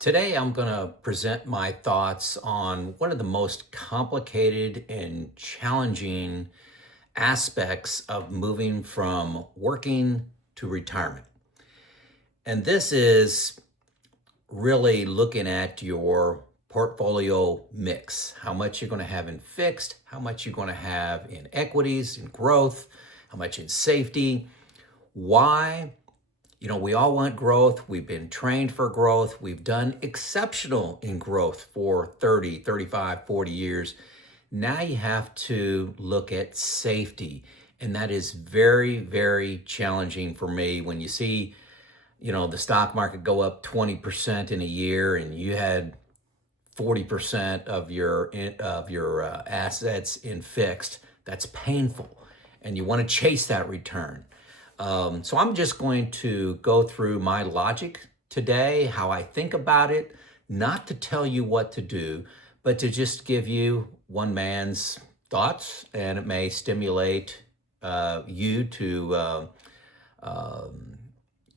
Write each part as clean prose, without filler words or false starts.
Today, I'm going to present my thoughts on one of the most complicated and challenging aspects of moving from working to retirement. And this is really looking at your portfolio mix, how much you're going to have in fixed, how much you're going to have in equities, in growth, how much in safety, why. We all want growth. We've been trained for growth. We've done exceptional in growth for 30, 35, 40 years. Now you have to look at safety. And that is very, very challenging for me when you see, the stock market go up 20% in a year and you had 40% of your assets in fixed. That's painful. And you want to chase that return. So I'm just going to go through my logic today, how I think about it, not to tell you what to do, but to just give you one man's thoughts, and it may stimulate you to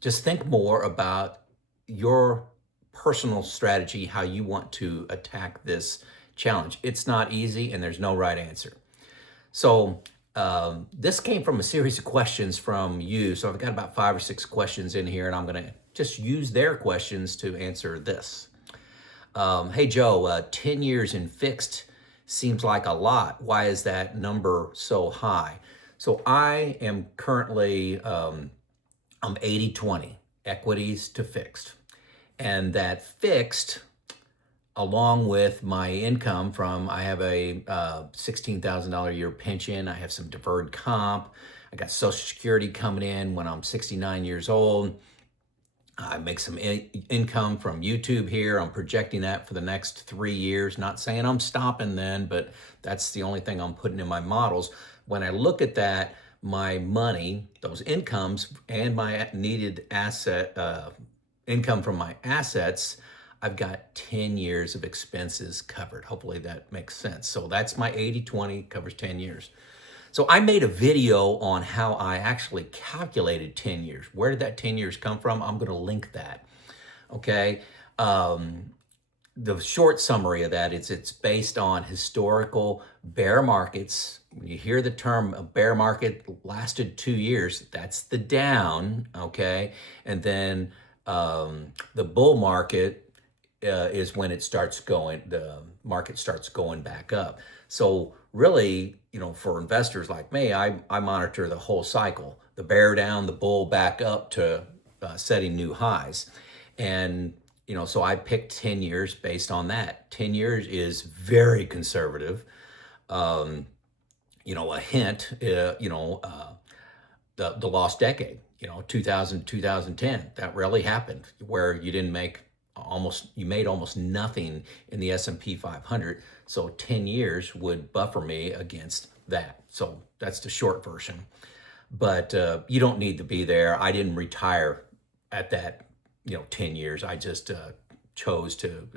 just think more about your personal strategy, how you want to attack this challenge. It's not easy, and there's no right answer. So this came from a series of questions from you. So I've got about 5 or 6 questions in here, and I'm going to just use their questions to answer this. Hey, Joe, 10 years in fixed seems like a lot. Why is that number so high? So I am currently, I'm 80-20, equities to fixed. And that fixed, along with my income from, I have a $16,000 a year pension. I have some deferred comp. I got Social Security coming in when I'm 69 years old. I make some income from YouTube here. I'm projecting that for the next 3 years. Not saying I'm stopping then, but that's the only thing I'm putting in my models. When I look at that, my money, those incomes, and my needed asset income from my assets, I've got 10 years of expenses covered. Hopefully that makes sense. So that's my 80-20, covers 10 years. So I made a video on how I actually calculated 10 years. Where did that 10 years come from? I'm going to link that. Okay. The short summary of that is it's based on historical bear markets. When you hear the term a bear market lasted 2 years, that's the down. Okay. And then the bull market is when the market starts going back up. So really, for investors like me, I monitor the whole cycle, the bear down, the bull back up to setting new highs. And, so I picked 10 years based on that. 10 years is very conservative. A hint, the lost decade, 2000, 2010, that rarely happened where you made almost nothing in the S&P 500. So 10 years would buffer me against that. So that's the short version. But you don't need to be there. I didn't retire at that, 10 years. I just chose to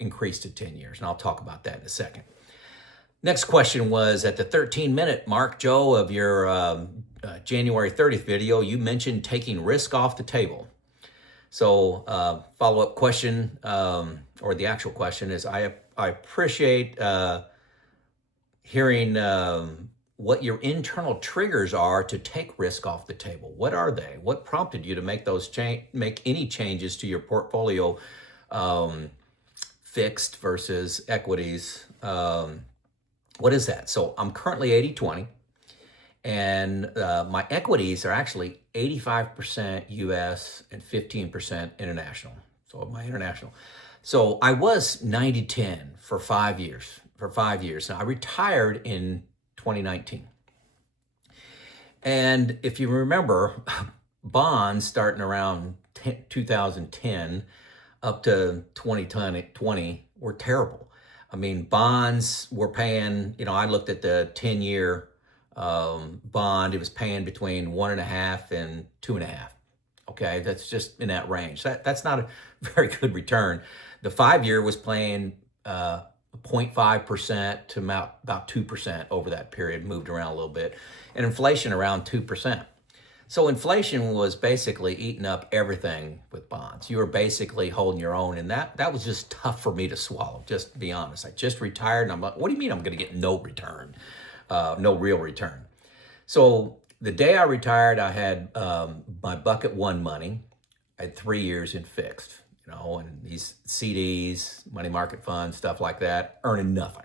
increase to 10 years. And I'll talk about that in a second. Next question was at the 13-minute mark, Joe, of your January 30th video, you mentioned taking risk off the table. So follow-up question, or the actual question is, I appreciate hearing what your internal triggers are to take risk off the table. What are they? What prompted you to make make any changes to your portfolio, fixed versus equities? What is that? So I'm currently 80-20. And my equities are actually 85% US and 15% international. So my international. So I was 90-10 for 5 years. Now I retired in 2019. And if you remember, bonds starting around 2010 up to 2020 were terrible. I mean, bonds were paying, I looked at the 10-year bond, it was paying between 1.5 and 2.5. Okay, that's just in that range. That's not a very good return. The 5-year was paying 0.5% to about 2% over that period, moved around a little bit, and inflation around 2%. So inflation was basically eating up everything with bonds. You were basically holding your own, and that was just tough for me to swallow. Just to be honest, I just retired, and I'm like, what do you mean I'm going to get no return, no real return? So the day I retired, I had my bucket one money. I had 3 years in fixed, and these CDs, money market funds, stuff like that, earning nothing.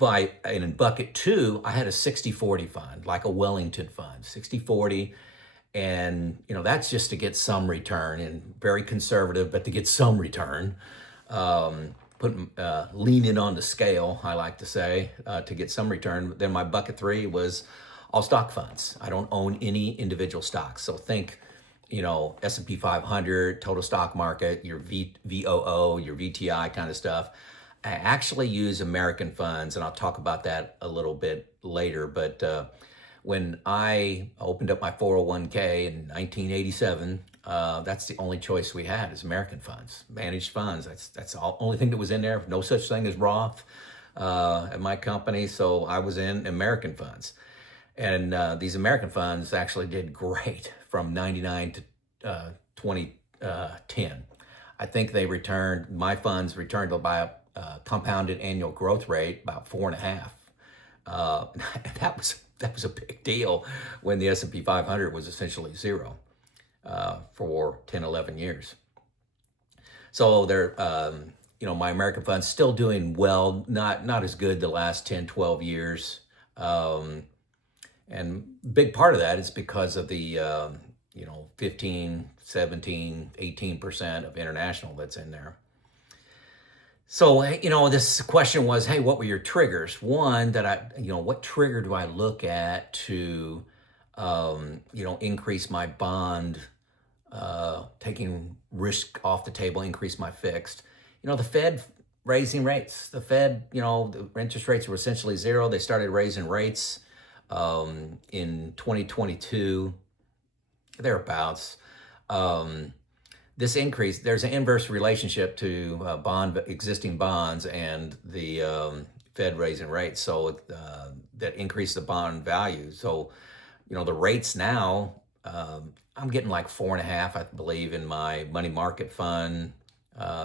And in bucket two, I had a 60-40 fund, like a Wellington fund, 60-40. And, that's just to get some return, and very conservative, but to get some return. Lean in on the scale, I like to say, to get some return. Then my bucket three was all stock funds. I don't own any individual stocks. So think, S&P 500, total stock market, your VOO, your VTI kind of stuff. I actually use American funds, and I'll talk about that a little bit later. But when I opened up my 401k in 1987, that's the only choice we had is American funds, managed funds. That's the only thing that was in there. No such thing as Roth at my company, so I was in American funds. And these American funds actually did great from 99 to 2010. I think my funds returned by a compounded annual growth rate about 4.5. That was a big deal when the S&P 500 was essentially zero for 10, 11 years. So they're, my American funds still doing well, not as good the last 10, 12 years. And big part of that is because of the, 15, 17, 18% of international that's in there. So, this question was, hey, what were your triggers? One, what trigger do I look at to, increase my bond, taking risk off the table, increase my fixed? The Fed raising rates. The Fed, the interest rates were essentially zero. They started raising rates in 2022, thereabouts. This increase, there's an inverse relationship to existing bonds and the Fed raising rates. So that increased the bond value. So, the rates now, I'm getting like 4.5, I believe, in my money market fund.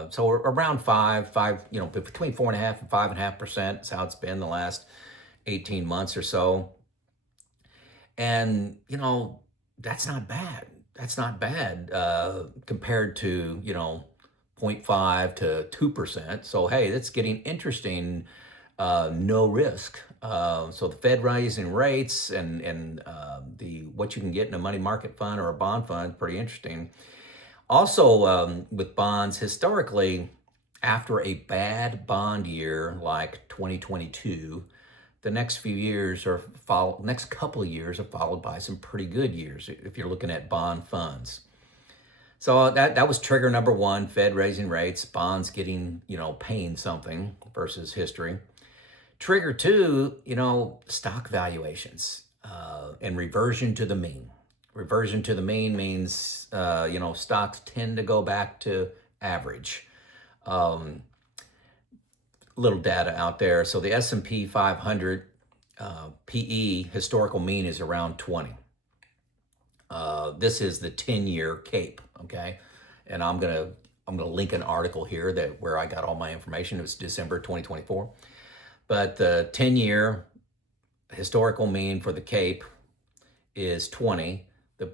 So around five, between 4.5 and 5.5% is how it's been the last 18 months or so. And, that's not bad. That's not bad compared to, 0.5 to 2%. So, hey, that's getting interesting, no risk. So the Fed raising rates and what you can get in a money market fund or a bond fund, pretty interesting. Also, with bonds, historically, after a bad bond year like 2022, the next couple of years are followed by some pretty good years if you're looking at bond funds. So that was trigger number one: Fed raising rates, bonds getting, paying something versus history. Trigger two, stock valuations and reversion to the mean. Reversion to the mean means, stocks tend to go back to average. Little data out there. So the S&P 500 PE historical mean is around 20. This is the 10-year CAPE, okay? And I'm gonna link an article here where I got all my information. It was December 2024. But the 10-year historical mean for the CAPE is 20.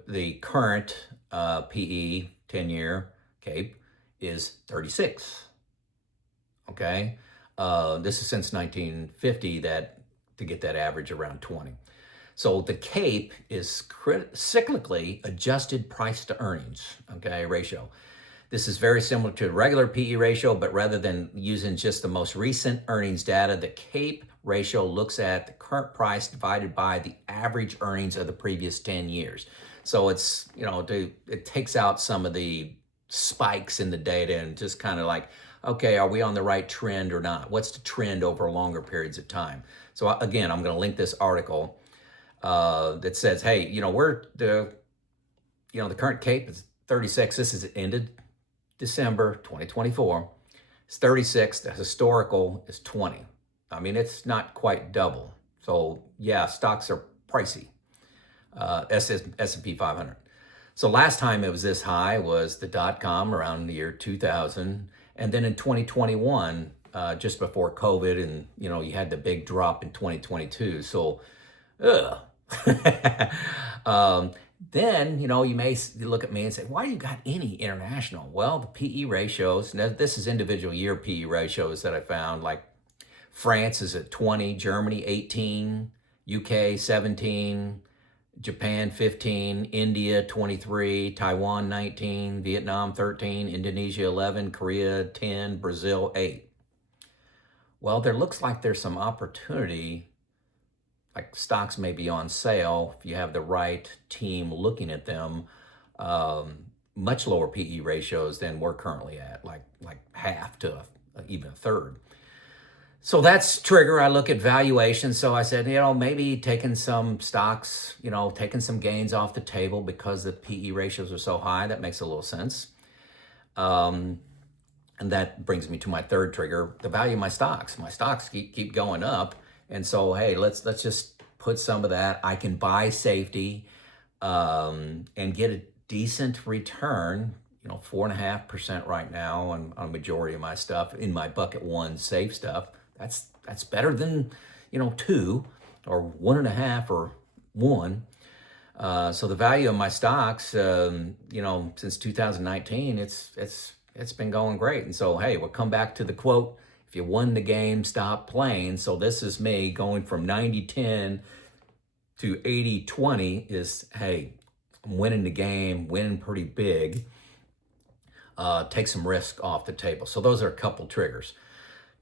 The current PE 10-year CAPE is 36. Okay, this is since 1950 to get that average around 20. So the CAPE is cyclically adjusted price to earnings, okay, ratio. This is very similar to a regular PE ratio, but rather than using just the most recent earnings data, the CAPE ratio looks at the current price divided by the average earnings of the previous 10 years. So it's, it takes out some of the spikes in the data and just kind of like, okay, are we on the right trend or not? What's the trend over longer periods of time? So again, I'm going to link this article that says, hey, the current CAPE is 36. This is ended December 2024. It's 36. The historical is 20. I mean, it's not quite double. So yeah, stocks are pricey. S&P 500. So last time it was this high was the dot-com around the year 2000. And then in 2021, just before COVID, and you had the big drop in 2022. Ugh. Then, you may look at me and say, why do you got any international? Well, the PE ratios, now this is individual year PE ratios that I found, like France is at 20, Germany 18, UK 17, Japan 15, India 23, Taiwan 19, Vietnam 13, Indonesia 11, Korea 10, Brazil 8. Well, there looks like there's some opportunity, like stocks may be on sale if you have the right team looking at them. Much lower PE ratios than we're currently at, like half to even a third. So that's trigger. I look at valuation. So I said, maybe taking some stocks, taking some gains off the table because the PE ratios are so high. That makes a little sense. And that brings me to my third trigger, the value of my stocks. My stocks keep going up. And so, hey, let's just put some of that. I can buy safety and get a decent return, 4.5% right now on a majority of my stuff in my bucket one safe stuff. That's better than 2 or 1.5 or 1. So the value of my stocks, since 2019, it's been going great. And so, hey, we'll come back to the quote: if you won the game, stop playing. So this is me going from 90-10 to 80-20. Is, hey, I'm winning the game, winning pretty big. Take some risk off the table. So those are a couple triggers.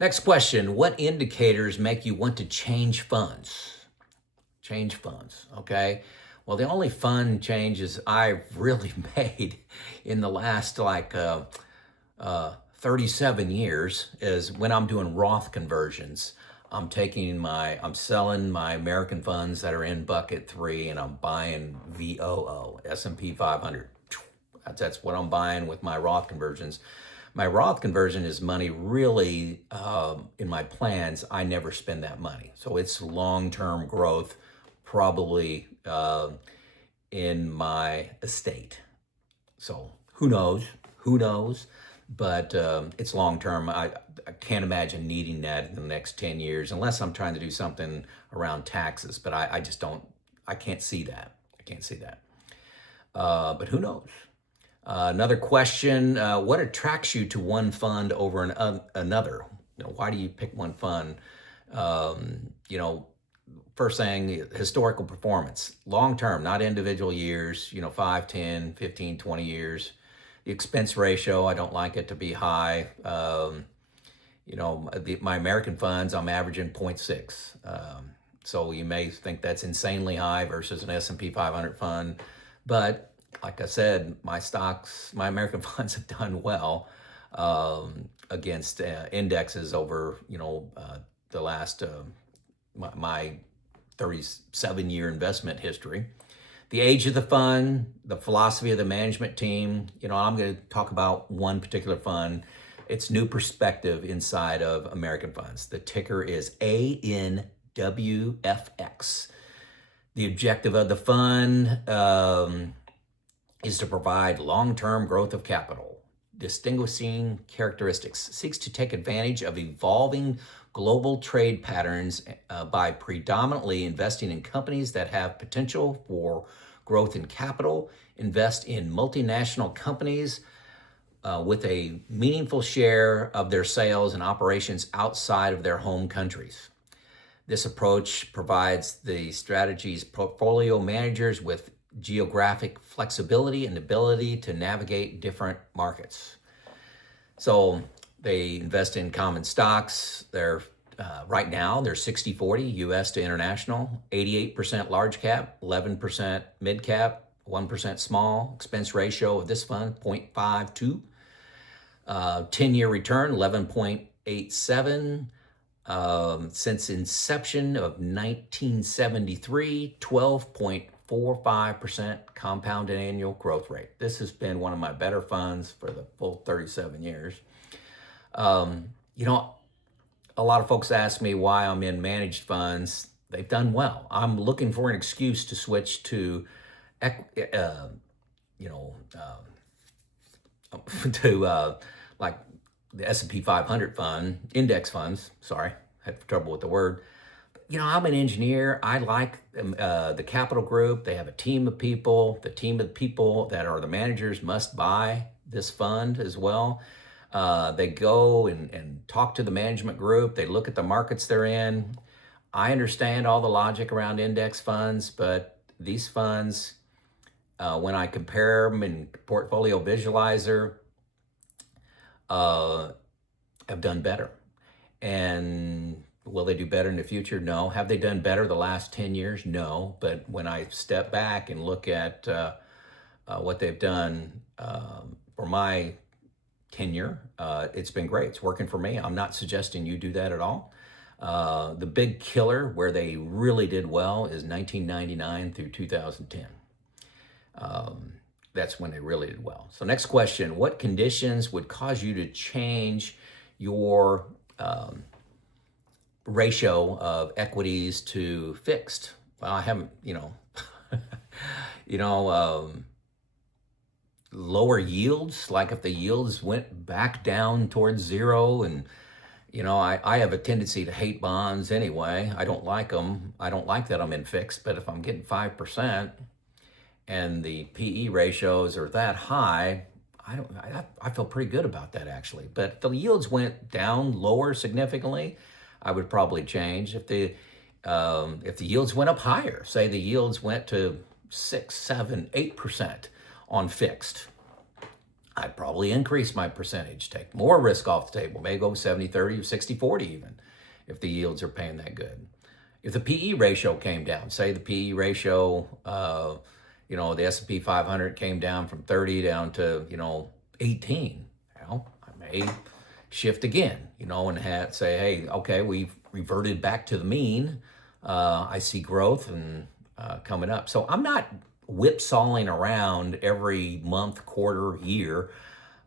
Next question, what indicators make you want to change funds? Change funds, okay? Well, the only fund changes I've really made in the last 37 years is when I'm doing Roth conversions. I'm selling my American funds that are in bucket 3 and I'm buying VOO, S&P 500. That's what I'm buying with my Roth conversions. My Roth conversion is money really in my plans. I never spend that money. So it's long-term growth, probably in my estate. So who knows? But it's long-term. I can't imagine needing that in the next 10 years unless I'm trying to do something around taxes. But I just don't, I can't see that. But who knows? Another question, what attracts you to one fund over another? Why do you pick one fund? First thing, historical performance, long-term, not individual years, 5, 10, 15, 20 years. The expense ratio, I don't like it to be high. My American funds, I'm averaging 0.6. So you may think that's insanely high versus an S&P 500 fund, but like I said, my American funds have done well against indexes over, the last, my 37-year investment history. The age of the fund, the philosophy of the management team. I'm going to talk about one particular fund. It's New Perspective inside of American funds. The ticker is ANWFX. The objective of the fund is to provide long-term growth of capital. Distinguishing characteristics: seeks to take advantage of evolving global trade patterns by predominantly investing in companies that have potential for growth in capital, invest in multinational companies with a meaningful share of their sales and operations outside of their home countries. This approach provides the strategy's portfolio managers with geographic flexibility and ability to navigate different markets. So they invest in common stocks. They're right now they're 60-40 U.S. to international, 88% large cap, 11% mid cap, 1% small. Expense ratio of this fund 0.52. 10-year return 11.87. Since inception of 1973, 12.45% compounded annual growth rate. This has been one of my better funds for the full 37 years. A lot of folks ask me why I'm in managed funds they've done well. I'm looking for an excuse to switch to, you know, to like the S&P 500 fund, index funds. Sorry, had trouble with the word. You know, I'm an engineer. I like the Capital Group. They have a team of people. The team of people that are the managers must buy this fund as well. They go and talk to the management group. They look at the markets they're in. I understand all the logic around index funds, but these funds, when I compare them in Portfolio Visualizer, have done better. And will they do better in the future? No. Have they done better the last 10 years? No. But when I step back and look at what they've done for my tenure, it's been great. It's working for me. I'm not suggesting you do that at all. The big killer where they really did well is 1999 through 2010. That's when they really did well. So next question, what conditions would cause you to change your ratio of equities to fixed? Well, I haven't, lower yields, like if the yields went back down towards zero. And, I have a tendency to hate bonds anyway. I don't like them. I don't like that I'm in fixed, but if I'm getting 5% and the PE ratios are that high, I feel pretty good about that actually. But if the yields went down lower significantly, I would probably change. If the yields went up higher, say the yields went to 6, 7, 8% on fixed, I'd probably increase my percentage, take more risk off the table, maybe go 70, 30, 60, 40 even, if the yields are paying that good. If the PE ratio came down, say the PE ratio, the S&P 500 came down from 30 down to, 18, I may shift again, and say, hey, okay, we've reverted back to the mean. I see growth and coming up. So I'm not whipsawing around every month, quarter, year.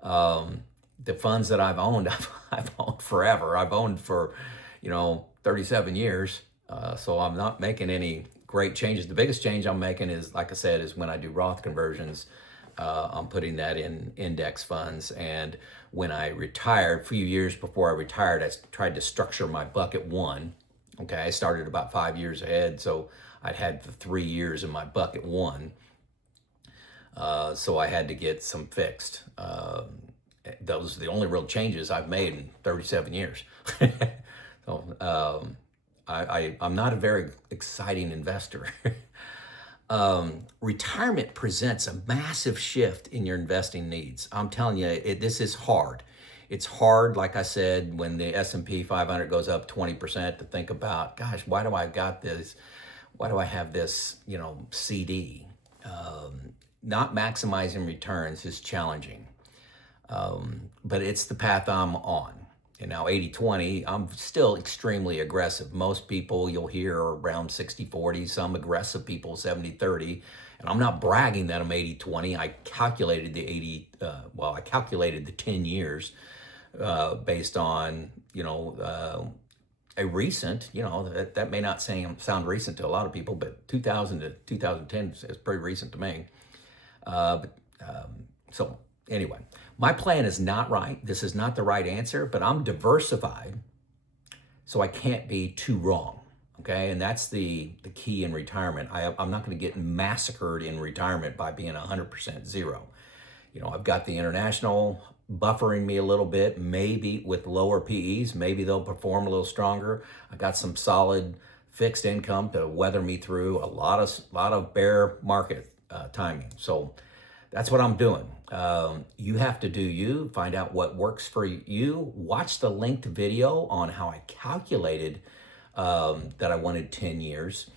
The funds that I've owned, I've owned forever. I've owned for, 37 years. So I'm not making any great changes. The biggest change I'm making is, like I said, is when I do Roth conversions. I'm putting that in index funds. And when I retired, a few years before I retired, I tried to structure my bucket one. Okay, I started about 5 years ahead, so I'd had the 3 years in my bucket one. So I had to get some fixed. Those are the only real changes I've made in 37 years. So I'm not a very exciting investor. Retirement presents a massive shift in your investing needs. I'm telling you, this is hard. It's hard, like I said, when the S&P 500 goes up 20% to think about, gosh, why do I got this? Why do I have this, CD? Not maximizing returns is challenging, but it's the path I'm on. And now 80-20, I'm still extremely aggressive. Most people you'll hear are around 60-40, some aggressive people 70-30. And I'm not bragging that I'm 80-20. I calculated I calculated the 10 years based on, a recent, that may not sound recent to a lot of people, but 2000 to 2010 is pretty recent to me. So anyway, my plan is not right. This is not the right answer, but I'm diversified, so I can't be too wrong. Okay, and that's the key in retirement. I'm not going to get massacred in retirement by being 100% zero. I've got the international buffering me a little bit, maybe with lower PEs, maybe they'll perform a little stronger. I got some solid fixed income to weather me through a lot of bear market timing. So that's what I'm doing. You have to do you, find out what works for you. Watch the linked video on how I calculated that I wanted 10 years.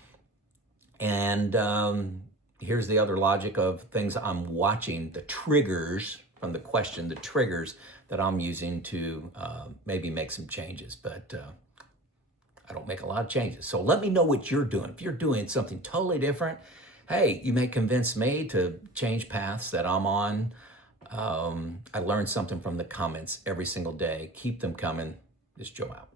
And here's the other logic of things I'm watching, the triggers from the question, the triggers that I'm using to maybe make some changes. But I don't make a lot of changes. So let me know what you're doing. If you're doing something totally different, hey, you may convince me to change paths that I'm on. I learn something from the comments every single day. Keep them coming. This is Joe out.